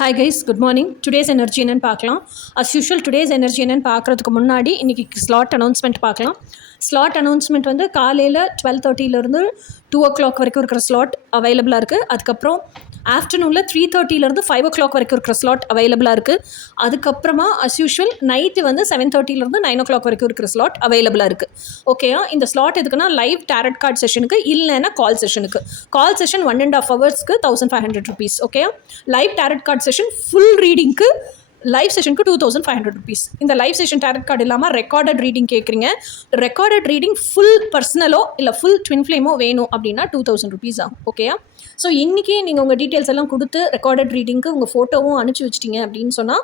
Hi guys, good morning. Today's energy என்னன்னு பார்க்கலாம். As usual today's energy என்னன்னு பார்க்குறதுக்கு முன்னாடி இன்றைக்கி ஸ்லாட் அனௌன்ஸ்மெண்ட் பார்க்கலாம். ஸ்லாட் அனௌன்ஸ்மெண்ட் வந்து காலையில் 12:30 2:00 வரைக்கும் இருக்கிற ஸ்லாட் அவைலபிளாக இருக்குது. அதுக்கப்புறம் ஆஃப்டர்நூனில் 3:30 5:00 வரைக்கும் இருக்கிற ஸ்லாட் அவைலபிளாக இருக்குது. அதுக்கப்புறமா அஸ் யூஷுவல் நைட்டு வந்து 7:30 9:00 வரைக்கும் இருக்கிற ஸ்லாட் அவைலபிளாக இருக்குது. ஓகேயா? இந்த ஸ்லாட் எதுக்குன்னா லைவ் டேரட் கார்ட் செஷனுக்கு, இல்லைன்னா கால் செஷனுக்கு. கால் செஷன் 1.5 ஹவர்ஸ்க்கு 1500 rupees. ஓகேயா? Live tarot card session full ரீடிங்க்கு லைவ் செஷனுக்கு 2500 rupees. இந்த லைவ் செஷன் டேரட் கார்டு இல்லாமல் ரெக்கார்டட் ரீடிங் கேட்குறீங்க. ரெக்கார்டட் ரீடிங் ஃபுல் பர்சனலோ இல்லை ஃபுல் ட்வின் ஃப்ளேமோ வேணும் அப்படின்னா 2000 rupees ஆகும். ஓகேயா? ஸோ இன்றைக்கி நீங்கள் உங்கள் டீட்டெயில்ஸ் எல்லாம் கொடுத்து ரெக்கார்டட் ரீடிங்க்கு உங்கள் ஃபோட்டோவும் அனுப்பிச்சி வச்சிட்டிங்க அப்படின்னு சொன்னால்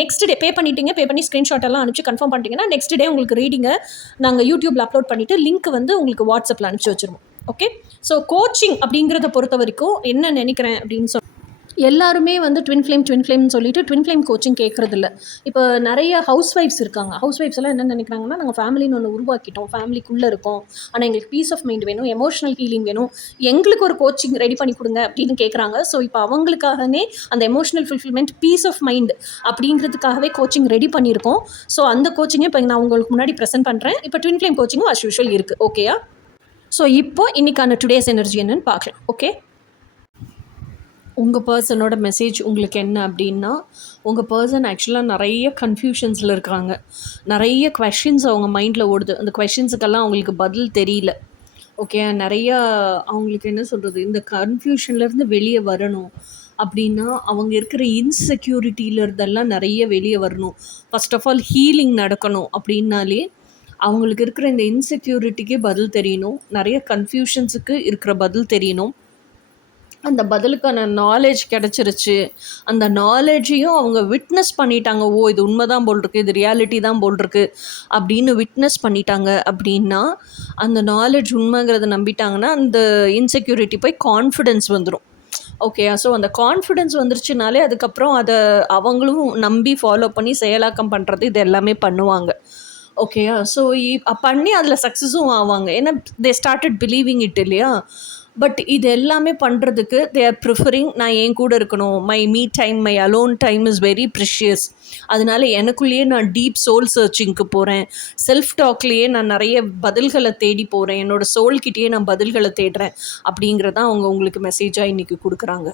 நெக்ஸ்ட் டே பே பண்ணி ஸ்க்ரீன்ஷாட் எல்லாம் அனுப்பிச்சு கன்ஃபார்ம் பண்ணிட்டீங்கன்னா நெக்ஸ்ட் டே உங்களுக்கு ரீடிங்கை நாங்கள் யூடியூப்பில் அப்லோட் பண்ணிவிட்டு லிங்க் வந்து உங்களுக்கு வாட்ஸ்அப்பில் அனுப்பிச்சி வச்சுருவோம். ஓகே? ஸோ கோச்சிங் அப்படிங்கிறத பொறுத்த வரைக்கும் என்ன நினைக்கிறேன் அப்படின்னு சொன்னால், எல்லாருமே வந்து ட்வின் ஃப்ளேம்னு சொல்லிட்டு ட்வின் ஃப்ளேம் கோச்சிங் கேட்குறதில்ல. இப்போ நிறைய ஹவுஸ் ஒய்ஃப்ஸ் இருக்காங்க. ஹவுஸ் ஒய்ஃப்ஸ் எல்லாம் என்ன நினைக்கிறாங்கன்னா, நாங்கள் ஃபேமிலின்னு ஒன்று உருவாக்கிட்டோம், ஃபேமிலிக்குள்ளே இருக்கோம், ஆனால் எங்களுக்கு பீஸ் ஆஃப் மைண்ட் வேணும், எமோஷனல் ஹீலிங் வேணும், எங்களுக்கு ஒரு கோச்சிங் ரெடி பண்ணி கொடுங்க அப்படின்னு கேட்குறாங்க. ஸோ இப்போ அவங்களுக்காகவே அந்த emotional fulfilment, peace of mind அப்படிங்கிறதுக்காகவே கோச்சிங் ரெடி பண்ணியிருக்கோம். ஸோ அந்த கோச்சிங்கை இப்போ நான் உங்களுக்கு முன்னாடி ப்ரெசென்ட் பண்ணுறேன். இப்போ ட்வின் ஃப்ளேம் கோச்சிங்கும் அஸ் யூஷுவல் இருக்குது. ஓகேயா? ஸோ இப்போ இன்றைக்கான டுடேஸ் எனர்ஜி என்னன்னு பார்க்கலாம். ஓகே? உங்கள் பர்சனோட மெசேஜ் உங்களுக்கு என்ன அப்படின்னா, உங்கள் பர்சன் ஆக்சுவலாக நிறைய கன்ஃபியூஷன்ஸில் இருக்காங்க. நிறைய கொஷின்ஸ் அவங்க மைண்டில் ஓடுது. அந்த கொஷின்ஸுக்கெல்லாம் அவங்களுக்கு பதில் தெரியல. ஓகே? நிறையா அவங்களுக்கு என்ன சொல்கிறது, இந்த கன்ஃபியூஷன்லேருந்து வெளியே வரணும் அப்படின்னா அவங்க இருக்கிற இன்செக்யூரிட்டியிலருந்தெல்லாம் நிறைய வெளியே வரணும். ஃபர்ஸ்ட் ஆஃப் ஆல் ஹீலிங் நடக்கணும் அப்படின்னாலே அவங்களுக்கு இருக்கிற இந்த இன்செக்யூரிட்டிக்கு பதில் தெரியணும். நிறைய கன்ஃபியூஷன்ஸுக்கு இருக்கிற பதில் தெரியணும். அந்த பதிலுக்கான நாலேஜ் கிடச்சிருச்சு. அந்த நாலேஜையும் அவங்க விட்னஸ் பண்ணிட்டாங்க. ஓ, இது உண்மை தான் போல் இருக்குது, இது ரியாலிட்டி தான் போல் இருக்குது அப்படின்னு விட்னஸ் பண்ணிட்டாங்க அப்படின்னா, அந்த நாலேஜ் உண்மைங்கிறத நம்பிட்டாங்கன்னா அந்த இன்செக்யூரிட்டி போய் கான்ஃபிடென்ஸ் வந்துடும். ஓகேயா? ஸோ அந்த கான்ஃபிடென்ஸ் வந்துருச்சுனாலே அதுக்கப்புறம் அதை அவங்களும் நம்பி ஃபாலோ பண்ணி செயலாக்கம் பண்ணுறது இது எல்லாமே பண்ணுவாங்க. ஓகேயா? ஸோ பண்ணி அதில் சக்ஸஸும் ஆவாங்க. ஏன்னா தே ஸ்டார்டட் பிலீவிங் இட் இல்லையா? பட் இது எல்லாமே பண்ணுறதுக்கு தே ஆர் ப்ரிஃபரிங் நான் என் கூட இருக்கணும். My me time, my alone time is very precious. அதனால எனக்குள்ளேயே நான் டீப் சோல் சர்ச்சிங்க்கு போகிறேன். செல்ஃப் டாக்லேயே நான் நிறைய பதில்களை தேடி போகிறேன். என்னோடய சோல்கிட்டேயே நான் பதில்களை தேடுறேன் அப்படிங்கிறதான் அவங்க உங்களுக்கு மெசேஜாக இன்றைக்கி கொடுக்குறாங்க.